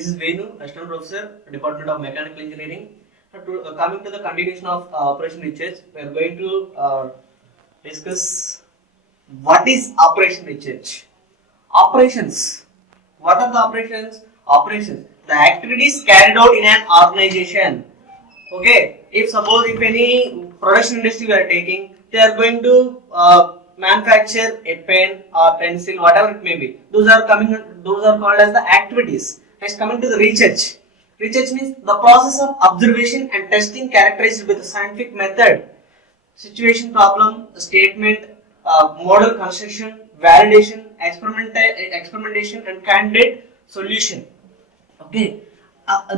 This is Venu, Assistant Professor, Department of Mechanical Engineering. Coming to the continuation of operation research, we are going to discuss what is operation research. Operations. What are the operations? Operations. The activities carried out in an organization. Okay. If suppose if any production industry we are taking, they are going to manufacture a pen or pencil, whatever it may be. Those are called as the activities. Next, coming to the research. Research means the process of observation and testing characterized with a scientific method, situation problem, statement, model construction, validation, experimentation, and candidate solution. Okay,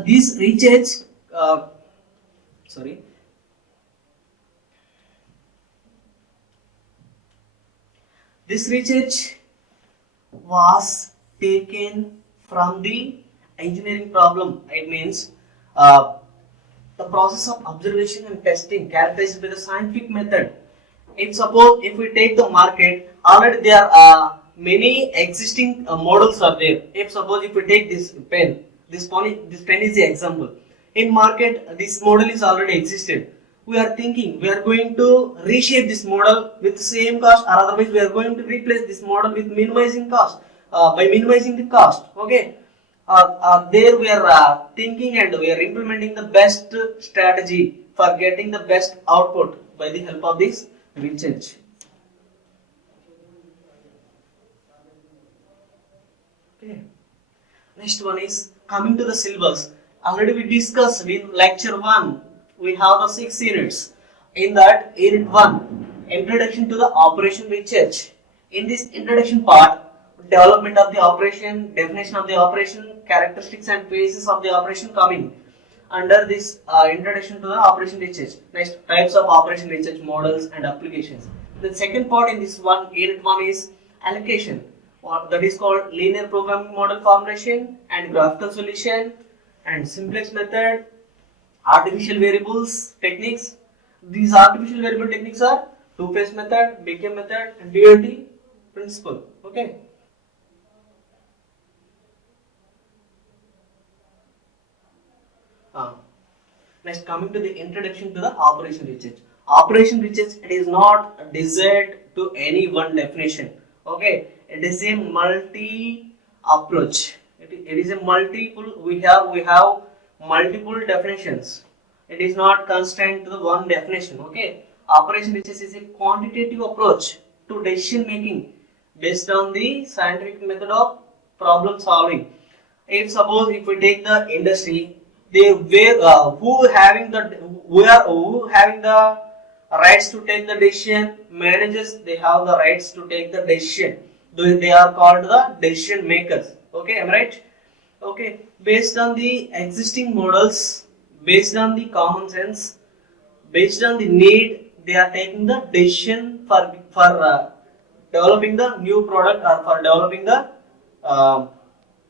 these research, sorry, this research was taken from the engineering problem. It means the process of observation and testing characterized by the scientific method. If we take the market, already there are many existing models are there. If we take this pen, this pen is the example. In market, this model is already existed. We are thinking we are going to reshape this model with the same cost, or otherwise we are going to replace this model with minimizing cost by minimizing the cost. Okay. There we are thinking and we are implementing the best strategy for getting the best output by the help of this research. Okay. Next one is coming to the syllabus. Already we discussed in lecture 1. We have the 6 units. In that, unit 1, introduction to the operation research. In this introduction part, development of the operation, definition of the operation, characteristics and phases of the operation coming under this introduction to the operation research. Next, types of operation research models and applications. The second part in this unit 1 is allocation, that is called linear programming model formulation and graphical solution and simplex method, artificial variables techniques. These artificial variable techniques are two-phase method, BKM method, and DRT principle. Okay. Next, coming to the introduction to the operation research. Operation research, it is not desired to any one definition. Okay, it is a multi approach. It is a multiple. We have multiple definitions. It is not constrained to the one definition. Okay, operation research is a quantitative approach to decision making based on the scientific method of problem solving. If we take the industry, who having the rights to take the decision, managers, they have the rights to take the decision. They are called the decision makers. Okay, am I right? Okay, based on the existing models, based on the common sense, based on the need, they are taking the decision for developing the new product or for developing the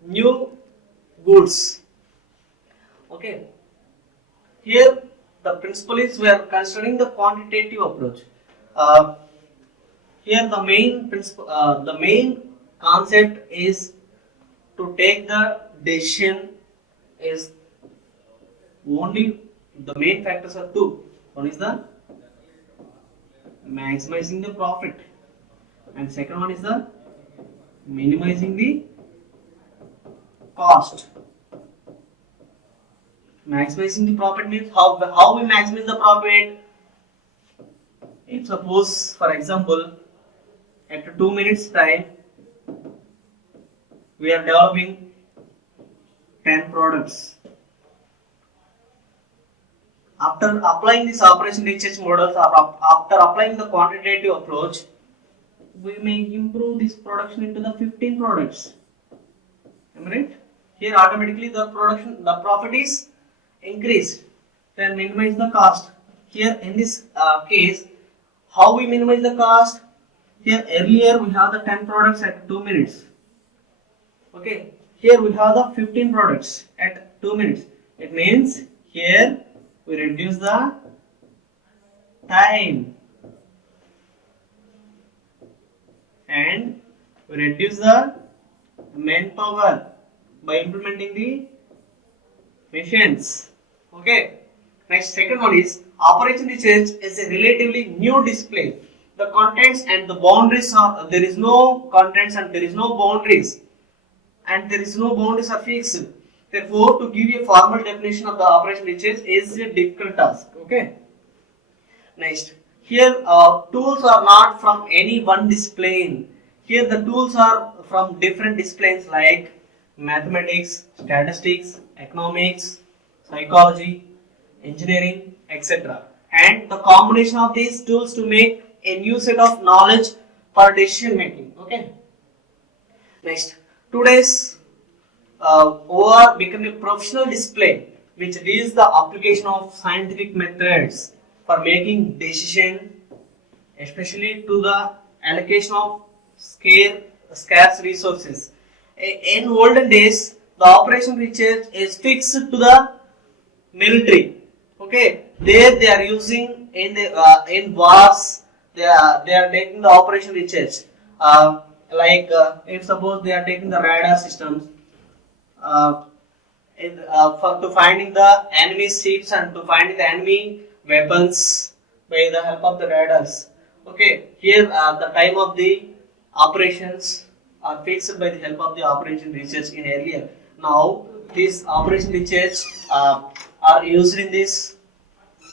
new goods. Okay, here the principle is we are considering the quantitative approach. Here the main concept is to take the decision is only the main factors are two. One is the maximizing the profit, and second one is the minimizing the cost. Maximizing the profit means how we maximize the profit. If suppose, for example, after 2 minutes time, we are developing 10 products. After applying this operation research models, or after applying the quantitative approach, we may improve this production into the 15 products. Am I right? Here automatically the profit is increased. Then minimize the cost. Here in this case, how we minimize the cost? Here earlier we have the 10 products at 2 minutes. Okay, here we have the 15 products at 2 minutes. It means here we reduce the time and we reduce the manpower by implementing the machines. Okay. Next, second one is operation research is a relatively new discipline. The contents and the boundaries are there is no contents and there is no boundaries are fixed. Therefore, to give a formal definition of the operation research is a difficult task. Okay. Next, here tools are not from any one discipline. Here the tools are from different disciplines like mathematics, statistics, economics, psychology, engineering, etc. And the combination of these tools to make a new set of knowledge for decision making. Okay. Next, today's OR become a professional discipline which deals the application of scientific methods for making decision, especially to the allocation of scarce resources. In olden days, the operation research is fixed to the military. Okay, there they are using in wars. They are taking the operation research. If suppose they are taking the radar systems uh, to finding the enemy ships and to finding the enemy weapons by the help of the radars. Okay, here the time of the operations are fixed by the help of the operation research in earlier. Now these operation research are used in this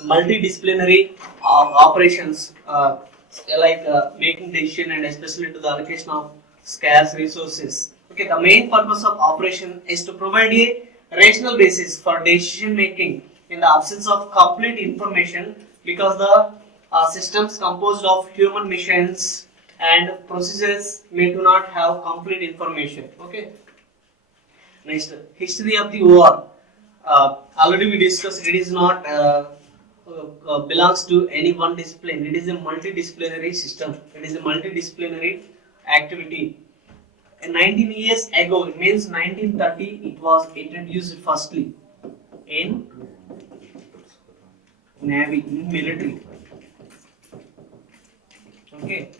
multidisciplinary operations making decision and especially to the allocation of scarce resources. Okay, the main purpose of operation is to provide a rational basis for decision making in the absence of complete information because the systems composed of human machines and procedures may do not have complete information. Okay. Next, history of the war. Already we discussed it is not belongs to any one discipline. It is a multidisciplinary system. It is a multidisciplinary activity. 19 years ago, it means 1930, it was introduced firstly in Navy, in military. Okay,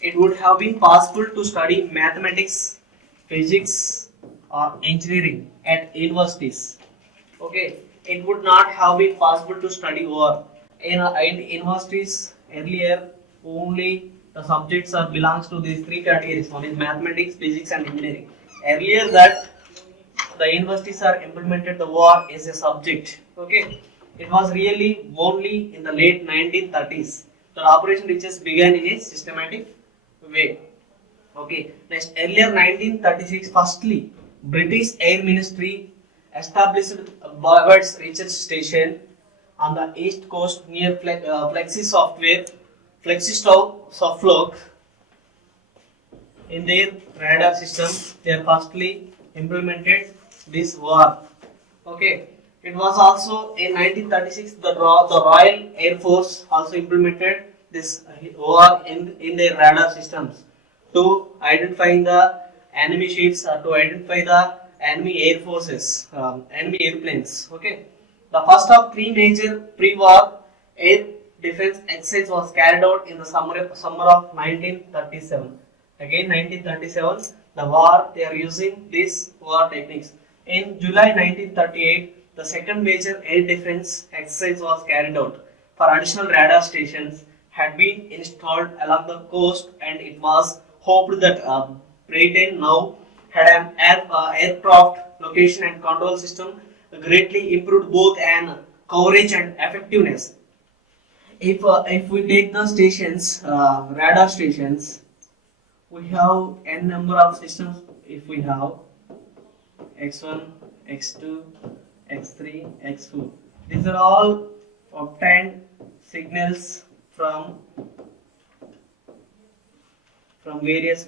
it would have been possible to study mathematics, physics, or engineering at universities. Okay, it would not have been possible to study war in universities earlier. Only the subjects are belongs to these three categories. One is mathematics, physics, and engineering. Earlier that the universities are implemented the war as a subject. Okay, it was really only in the late 1930s the operation research began in a systematic way. Okay, next earlier 1936, firstly British Air Ministry established Byward's research station on the east coast near Suffolk. In their radar system, they firstly implemented this war. Okay, it was also in 1936 the Royal Air Force also implemented this war in their radar systems to identify the enemy ships or to identify the enemy air forces, enemy airplanes. Okay, the first of three major pre-war air defense exercise was carried out in the summer of 1937. Again, 1937, the war they are using these war techniques. In July 1938, the second major air defense exercise was carried out. For additional radar stations had been installed along the coast, and it was hoped that Britain now had an aircraft location and control system greatly improved both in coverage and effectiveness. If we take the stations, radar stations, we have n number of systems. If we have x1, x2, x3, x4, these are all obtained signals from various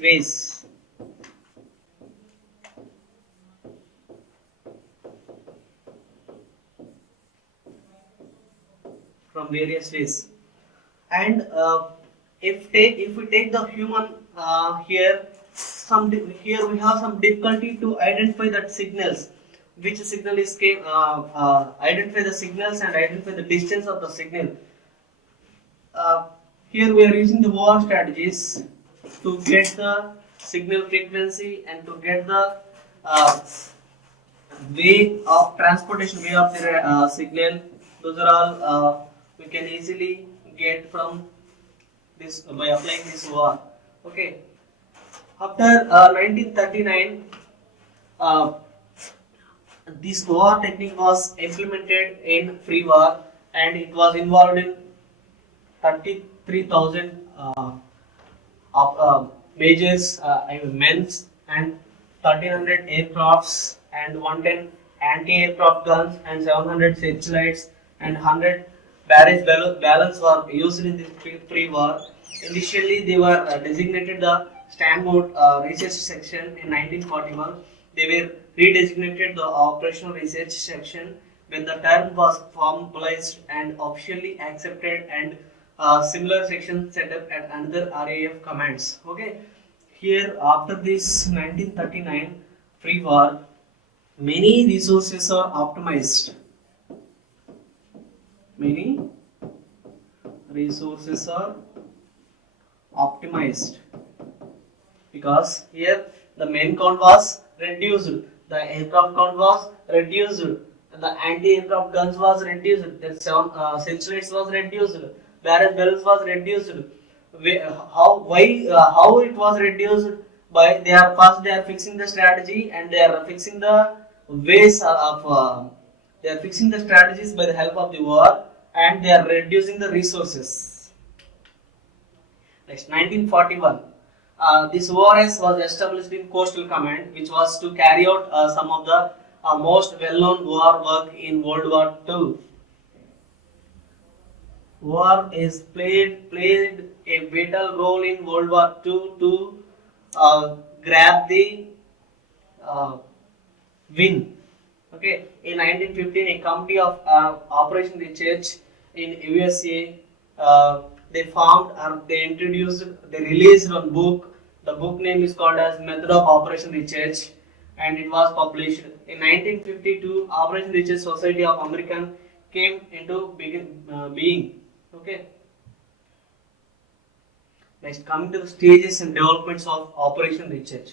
ways. And if we take the human here we have some difficulty to identify that signals, which signal is identify the signals and identify the distance of the signal. Here we are using the OR strategies to get the signal frequency and to get the way of transportation, way of the signal. Those are all we can easily get from this by applying this OR. Okay. After 1939, uh, this OR technique was implemented in free war, and it was involved in 33,000 of majors, men's, and 1,300 aircrafts, and 110 anti-aircraft guns, and 700 searchlights, and 100 barrage balloons were used in this pre-war. Initially, they were designated the Stanford Research Section in 1941. They were redesignated the Operational Research Section when the term was formalized and officially accepted, and similar section set up at another RAF commands. Okay, here after this 1939 free war, many resources are optimized. Many resources are optimized because here the main count was reduced, the aircraft count was reduced, the anti-aircraft guns was reduced, the searchlights was reduced, barrage bells was reduced. How it was reduced? By they are fixing the strategy, and they are fixing the ways of they are fixing the strategies by the help of the war, and they are reducing the resources. Next, 1941. This ORS was established in Coastal Command, which was to carry out some of the most well-known war work in World War II. War is played a vital role in World War II to grab the win. Okay, in 1915, a committee of Operation Research in USA, they formed or they released one book. The book name is called as Method of Operation Research, and it was published in 1952. Operation Research Society of American came into being. Okay. Next, coming to the stages and developments of Operation Research.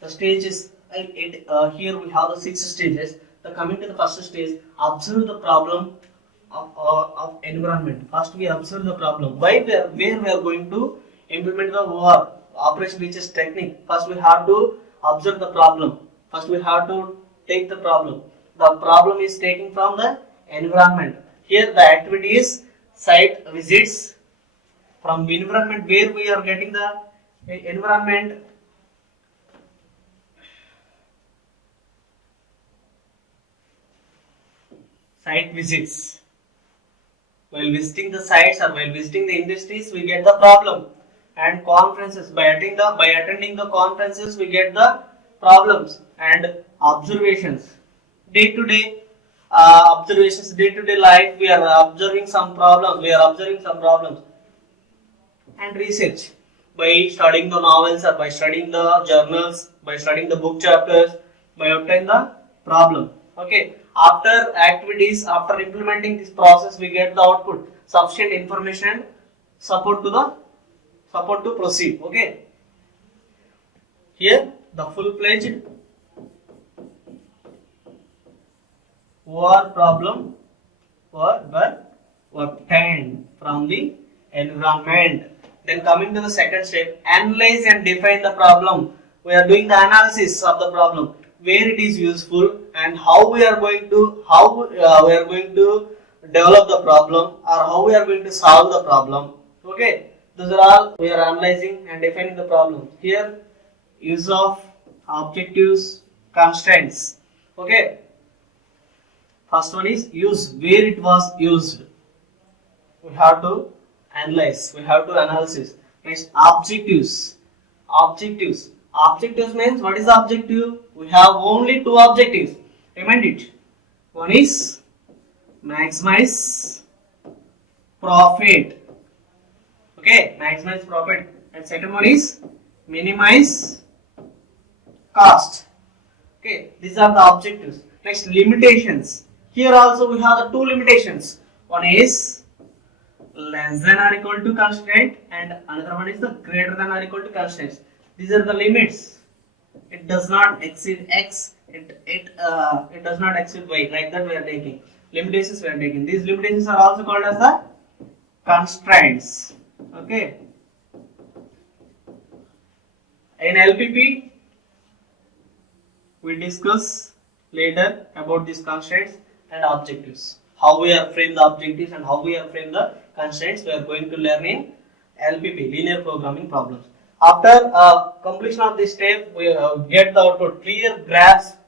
The stages, here we have the 6 stages. Coming to the first stage, observe the problem of environment. First, we observe the problem. Where we are going to implement the war Operation Research technique. First, we have to observe the problem. First, we have to take the problem. The problem is taken from the environment. Here, the activity is site visits. From environment, where we are getting the environment, site visits. While visiting the sites or while visiting the industries, we get the problem. And conferences, by attending the conferences, we get the problems. And observations, day to day observations, day to day life, we are observing some problems. And research, by studying the novels or by studying the journals, by studying the book chapters, by obtaining the problem. Okay, after activities, after implementing this process, we get the output, sufficient information and support to proceed. Okay, here the full-fledged war problem were obtained from the environment. Then coming to the second step, analyze and define the problem. We are doing the analysis of the problem, where it is useful, and how we are going to develop the problem, or how we are going to solve the problem. Okay, those are all we are analyzing and defining the problem. Here, use of objectives, constraints. Okay, first one is use, where it was used. We have to analyze, we have to analysis. Next, objectives. Objectives means, what is the objective? We have only 2 objectives. Remind it. One is maximize profit. Okay, maximize profit. And second one is minimize cost. Okay, these are the objectives. Next, limitations. Here also we have the 2 limitations. One is less than or equal to constraint, and another one is the greater than or equal to constraints. These are the limits. It does not exceed X, it does not exceed y, like that we are taking. Limitations we are taking. These limitations are also called as the constraints. Okay. In LPP, we discuss later about these constraints and objectives. How we are frame the objectives and how we are frame the constraints we are going to learn in LPP, linear programming problems. After completion of this step, we get the output, clear grasp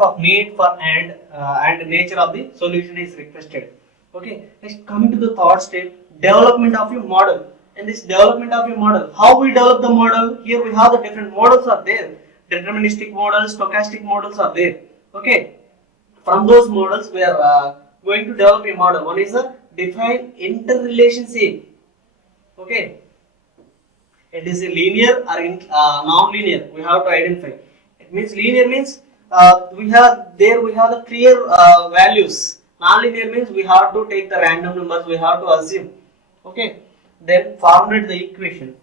of need for and nature of the solution is requested. Okay, next coming to the third step, development of your model. In this development of your model, how we develop the model? Here we have the different models are there. Deterministic models, stochastic models are there. Okay, from those models we are going to develop a model. One is a define interrelationship. Okay, it is a linear or non-linear. We have to identify. It means linear means we have the clear values. Non-linear means we have to take the random numbers. We have to assume. Okay. Then formulate the equation.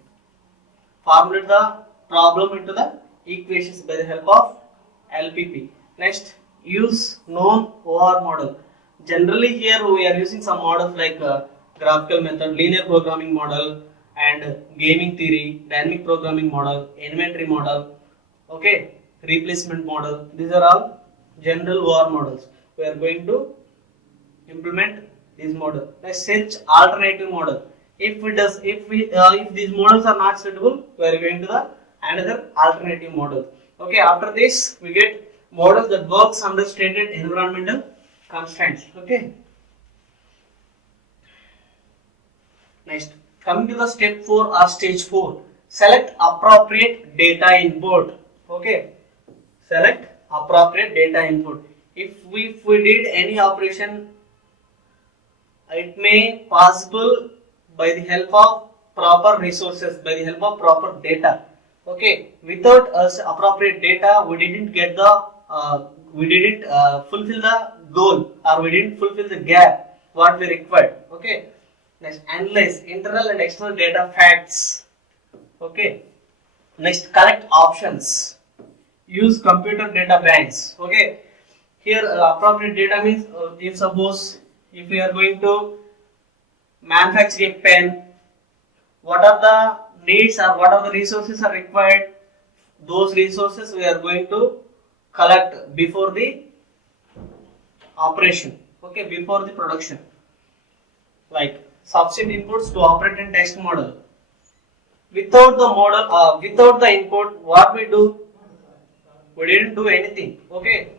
Formulate the problem into the equations by the help of LPP. Next, use known OR model. Generally here we are using some models like graphical method, linear programming model, and gaming theory, dynamic programming model, inventory model, okay, replacement model. These are all general OR models. We are going to implement this model. Let's search alternative model. If these models are not suitable, we are going to the another alternative model. Okay, after this we get models that works under stated environmental constraints. Okay. Next, coming to the step 4 or stage 4, select appropriate data input. Okay, select appropriate data input. If we did any operation, it may possible by the help of proper resources, by the help of proper data. Okay, without appropriate data, we didn't get the fulfill the goal, or we didn't fulfill the gap what we required. Okay, next, analyze internal and external data facts. Okay, next, collect options. Use computer data banks. Okay, here appropriate data means if we are going to manufacture a pen, what are the needs or what are the resources are required? Those resources we are going to collect before the operation. Okay, before the production. Like sufficient inputs to operate and test model. Without the model, without the input, what we do? We didn't do anything. Okay.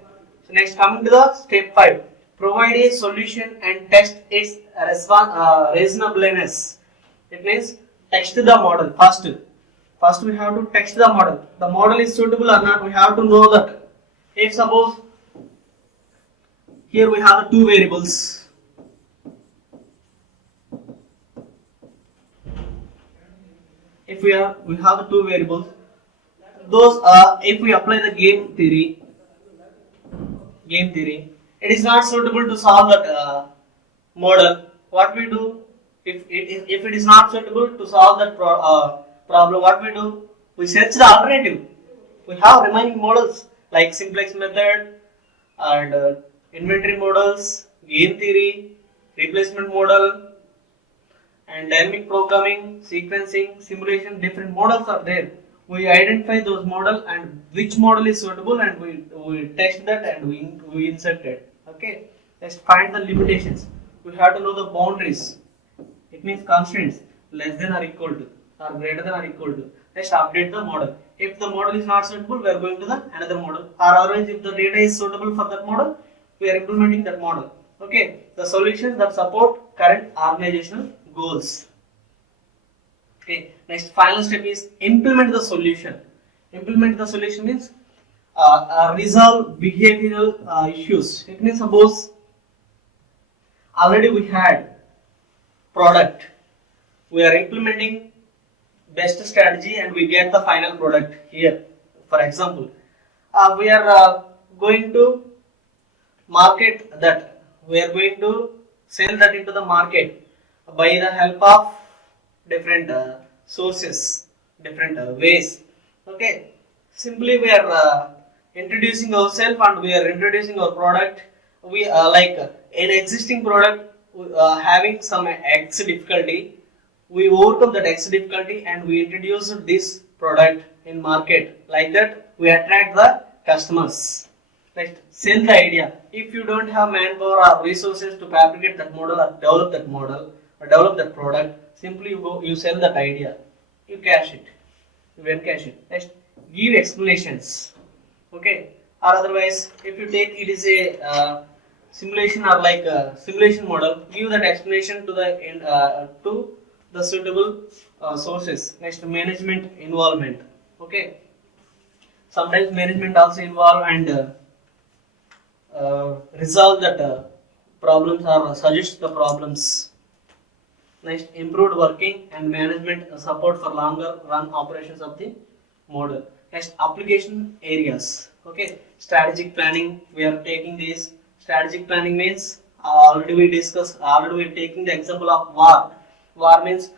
So next, coming to the step 5. Provide a solution and test its reasonableness. It means text the model first. First we have to text the model. The model is suitable or not, we have to know that. If suppose here we have two variables. If we have the two variables, those if we apply the game theory, it is not suitable to solve that model. What we do, if it is not suitable to solve that problem, what we do? We search the alternative. We have remaining models like simplex method and inventory models, game theory, replacement model, and dynamic programming, sequencing, simulation. Different models are there. We identify those model and which model is suitable, and we test that and we insert it. Okay, let's find the limitations. We have to know the boundaries. It means constraints less than or equal to or greater than or equal to. Let's update the model. If the model is not suitable, we are going to the another model. Or otherwise, if the data is suitable for that model, we are implementing that model. Okay, the solutions that support current organizational goals. Okay, next final step is implement the solution. Implement the solution means resolve behavioral issues. It means suppose already we had product, we are implementing best strategy and we get the final product here. For example, we are going to market that, we are going to sell that into the market by the help of different sources, different ways. Okay, simply we are introducing ourselves and we are introducing our product. We like an existing product having some X difficulty, we overcome that X difficulty and we introduce this product in market. Like that, we attract the customers. Like sell the idea. If you don't have manpower or resources to fabricate that model or develop that model or develop that product, simply you sell that idea. You cash it. You can cash it. Next, give explanations. Okay. Or otherwise, if you take it is a simulation or like a simulation model, give that explanation to the suitable sources. Next, management involvement. Okay. Sometimes management also involve and resolve that problems or suggest the problems. Next, improved working and management support for longer run operations of the model. Next, application areas. Okay, strategic planning. We are taking this. Strategic planning means already we discussed. Already we are taking the example of war. War means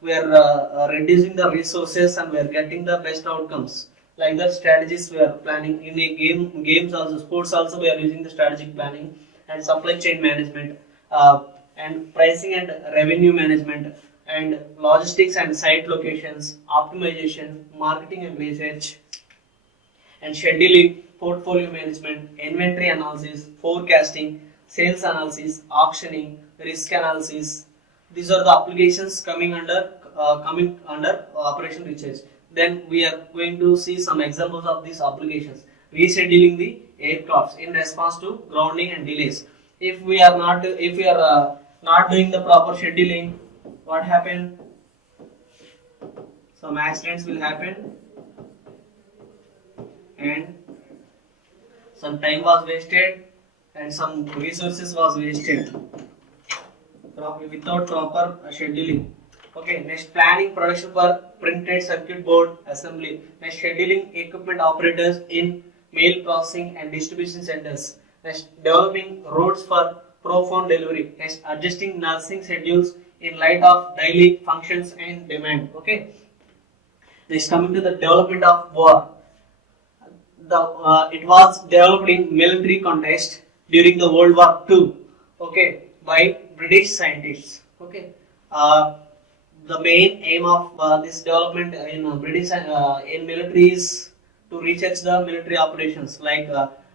we are reducing the resources and we are getting the best outcomes. Like the strategies we are planning in a games also, sports also we are using the strategic planning and supply chain management. And pricing and revenue management and logistics and site locations, optimization, marketing and research, and scheduling, portfolio management, inventory analysis, forecasting, sales analysis, auctioning, risk analysis. These are the applications coming under operation research. Then we are going to see some examples of these applications. Rescheduling the aircrafts in response to grounding and delays. If we are not doing the proper scheduling, what happen? Some accidents will happen and some time was wasted and some resources was wasted without proper scheduling. Okay, next, planning production for printed circuit board assembly. Next, scheduling equipment operators in mail processing and distribution centers. Next, developing routes for profound delivery. Next, adjusting nursing schedules in light of daily functions and demand. Okay. Next, coming to the development of war. It was developed in military context during the World War II. Okay, by British scientists. Okay. The main aim of this development in British in military is to research the military operations, like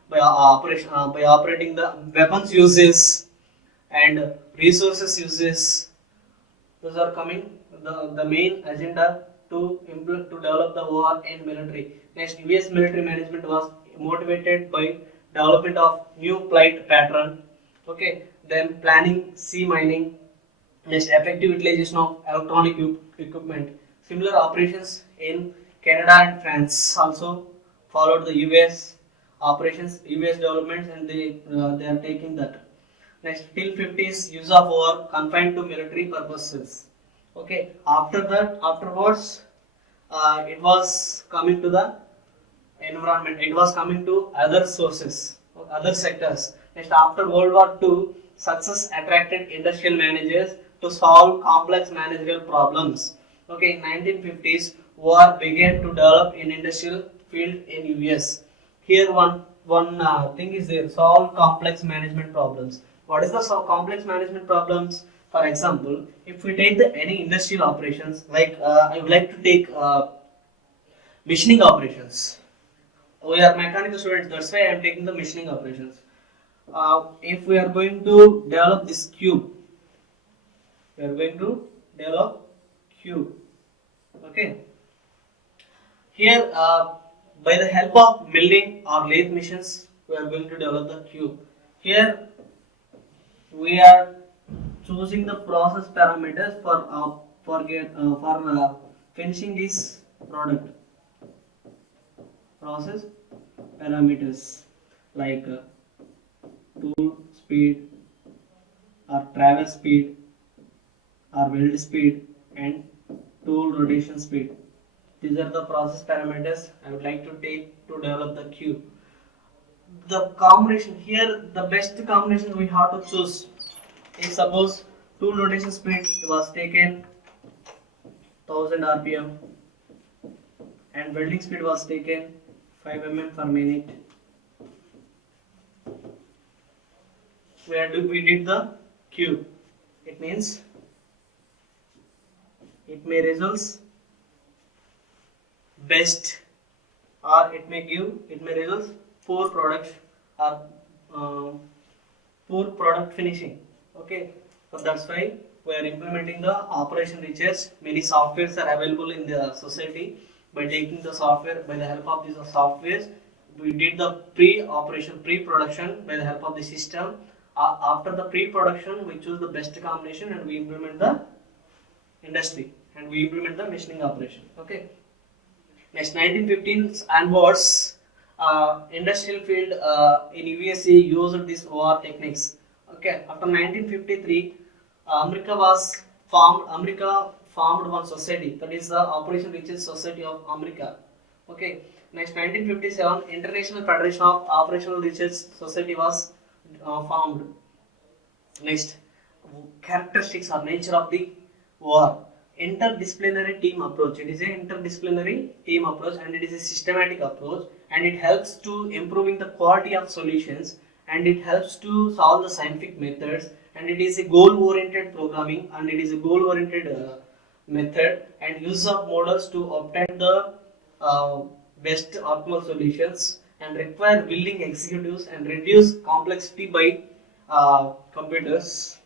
by operating the weapons uses and resources uses. Those are coming the main agenda to develop the war in military. Next, US military management was motivated by development of new flight pattern. Okay, then planning sea mining. Next, effective utilization of electronic equipment. Similar operations in Canada and France also followed the US operations, US developments, and they are taking that. Next, till 50s, use of war confined to military purposes. Okay, afterwards, it was coming to the environment. It was coming to other sources, other sectors. Next, after World War II, success attracted industrial managers to solve complex managerial problems. Okay, in 1950s, war began to develop in industrial field in US. Here one thing is there: solve complex management problems. What is the complex management problems? For example, if we take any industrial operations, like I would like to take machining operations. We are mechanical students, that's why I am taking the machining operations. If we are going to develop this cube, we are going to develop cube. Okay. Here, by the help of milling or lathe machines, we are going to develop the cube. Here, we are choosing the process parameters for finishing this product. Process parameters like tool speed or travel speed or weld speed and tool rotation speed. These are the process parameters I would like to take to develop the cube. The combination here, the best combination we have to choose is, suppose tool rotation speed was taken 1000 rpm and welding speed was taken 5 mm per minute. We did the cube. It means it may results best, or it may results poor products, or poor product finishing. Okay, so that's why we are implementing the operation research. Many softwares are available in the society. By taking the software, by the help of these softwares, we did the pre-production by the help of the system. After the pre-production, we choose the best combination and we implement the industry, and we implement the machining operation. Okay. Next, 1915 onwards, industrial field in USA used these OR techniques. Okay. After 1953, America formed one society, that is the Operation Research Society of America. Okay. Next, 1957, International Federation of Operational Research Society was formed. Next, characteristics or nature of the war. Interdisciplinary team approach. It is an interdisciplinary team approach, and it is a systematic approach, and it helps to improving the quality of solutions, and it helps to solve the scientific methods, and it is a goal-oriented programming, and it is a goal-oriented method, and use of models to obtain the best optimal solutions, and require willing executives and reduce complexity by computers.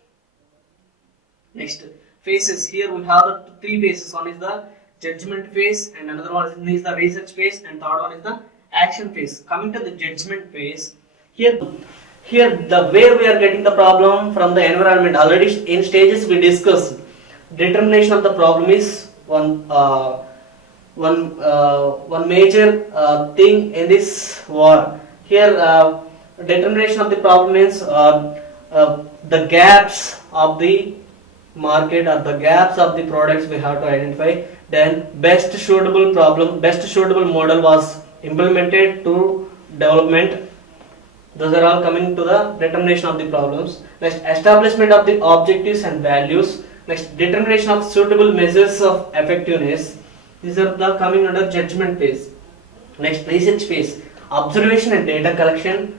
Next, phases. Here we have the 3 phases. One is the judgment phase, and another one is the research phase, and third one is the action phase. Coming to the judgment phase, here the where we are getting the problem from the environment. Already in stages we discussed. Determination of the problem is one major thing in this war. Here, determination of the problem means the gaps of the market, or the gaps of the products we have to identify. Then best suitable model was implemented to development. Those are all coming to the determination of the problems. Next, establishment of the objectives and values. Next, determination of suitable measures of effectiveness. These are the coming under judgment phase. Next, research phase. Observation and data collection.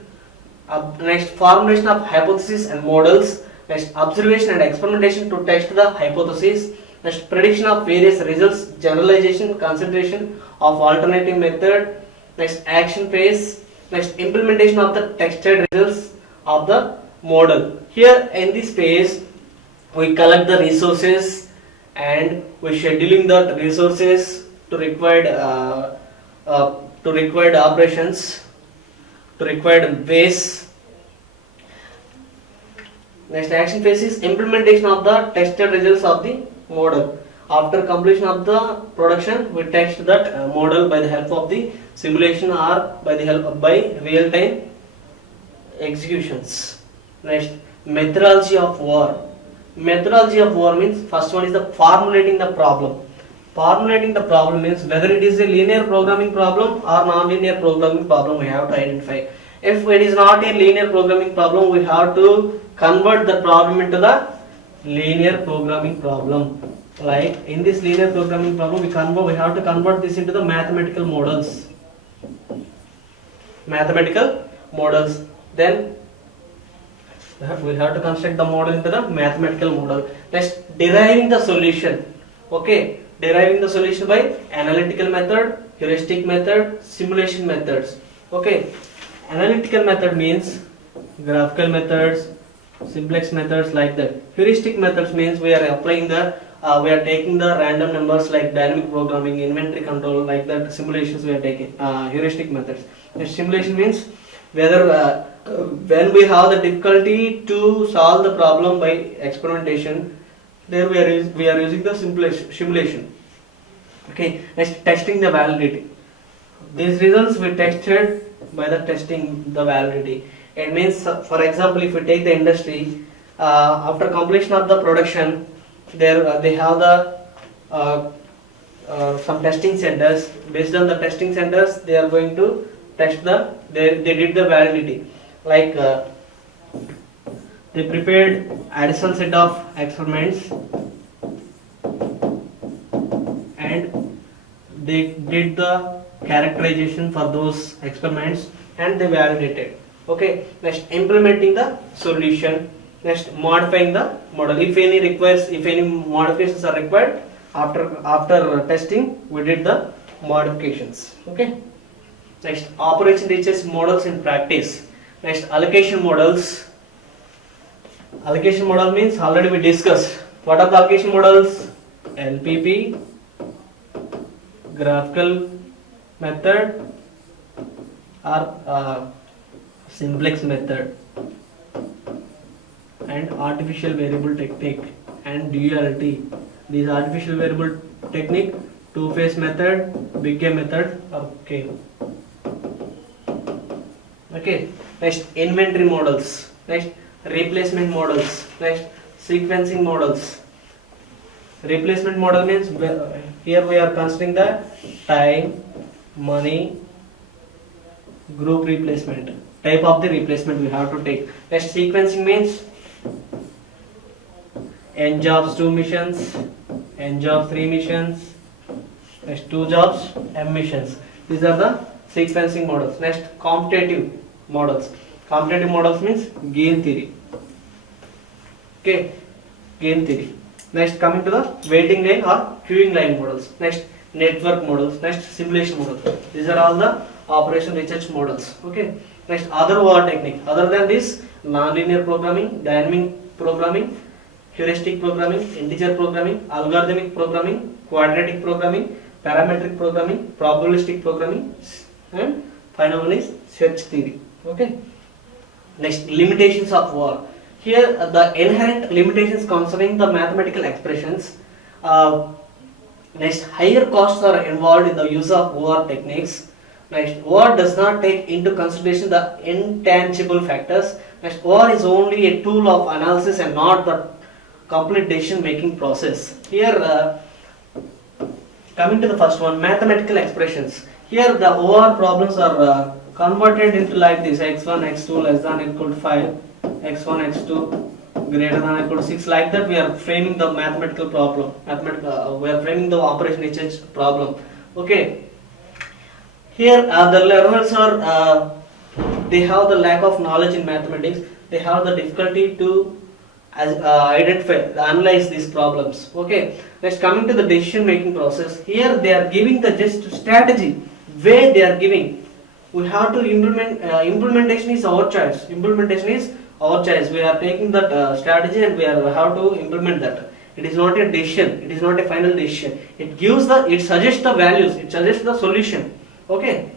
Next, formulation of hypotheses and models. Next, observation and experimentation to test the hypothesis. Next, prediction of various results, generalization, consideration of alternative method. Next, action phase. Next, implementation of the tested results of the model. Here in this phase, we collect the resources, and we scheduling the resources to required operations, to required ways. Next, action phase is implementation of the tested results of the model. After completion of the production, we test that model by the help of the simulation, or by the help of real-time executions. Next, methodology of war. Methodology of war means first one is the formulating the problem. Formulating the problem means whether it is a linear programming problem or non-linear programming problem we have to identify. If it is not a linear programming problem, we have to convert the problem into the linear programming problem. Like in this linear programming problem, we have to convert this into the mathematical models. Then we have to construct the model into the mathematical model. Next, deriving the solution. Okay, deriving the solution by analytical method, heuristic method, simulation methods. Okay, analytical method means graphical methods, simplex methods, like that. Heuristic methods means we are applying we are taking the random numbers like dynamic programming, inventory control, like that. Simulations we are taking heuristic methods. Simulation means whether when we have the difficulty to solve the problem by experimentation, there we are using the simulation. Okay, next, testing the validity. These results we tested by the testing the validity. It means, for example, if we take the industry, after completion of the production, they have the some testing centers. Based on the testing centers, they are going to test they did the validity. Like they prepared additional set of experiments, and they did the characterization for those experiments and they validated. Okay, next implementing the solution, next modifying the model. If any modifications are required after testing, we did the modifications. Okay, next operation research models in practice. Next allocation models. Allocation model means already we discussed. What are the allocation models? LPP, graphical method, or simplex method, and artificial variable technique and duality. These artificial variable technique, two-phase method, big K method, okay. Okay. Next inventory models. Next replacement models. Next sequencing models. Replacement model means here we are considering the time, money, group replacement. Type of the replacement we have to take. Next sequencing means n jobs 2 missions, n jobs 3 missions, next 2 jobs m missions. These are the sequencing models. Next competitive models. Competitive models means gain theory. Okay, gain theory. Next coming to the waiting line or queuing line models. Next network models. Next simulation models. These are all the operation research models. Okay. Next other OR technique. Other than this, nonlinear programming, dynamic programming, heuristic programming, integer programming, algorithmic programming, quadratic programming, parametric programming, probabilistic programming, and final one is search theory. Okay. Next limitations of OR. Here the inherent limitations concerning the mathematical expressions. Next higher costs are involved in the use of OR techniques. Next OR does not take into consideration the intangible factors. Next OR is only a tool of analysis and not the complete decision making process. Here coming to the first one, mathematical expressions. Here the OR problems are converted into like this: x1 x2 less than or equal to 5, x1 x2 greater than or equal to 6. Like that we are framing the mathematical problem. We are framing the operation HH problem. Okay. Here the learners are they have the lack of knowledge in mathematics. They have the difficulty to identify, analyze these problems. Okay. Next coming to the decision making process. Here they are giving the just strategy way they are giving. We have to implement. Implementation is our choice. Implementation is our choice. We are taking that strategy and we have to implement that. It is not a decision. It is not a final decision. It gives the. It suggests the values. It suggests the solution. Okay.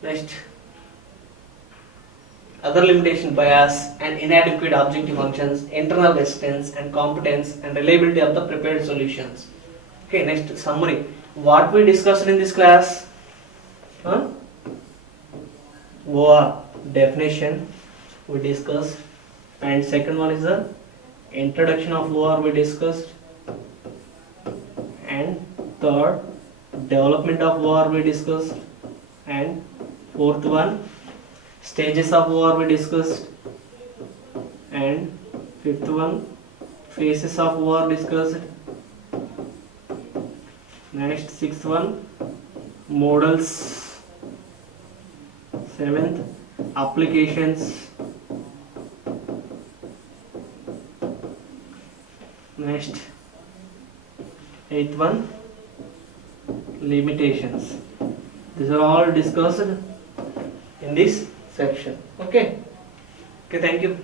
Next. Other limitation: bias and inadequate objective functions, internal resistance and competence and reliability of the prepared solutions. Okay. Next summary. What we discussed in this class? OR definition we discussed, and second one is the introduction of OR we discussed, and third development of OR we discussed, and fourth one stages of OR we discussed, and fifth one phases of OR discussed. Next sixth one models. Seventh applications. Next eighth one limitations. These are all discussed in this section. Okay. Okay, thank you.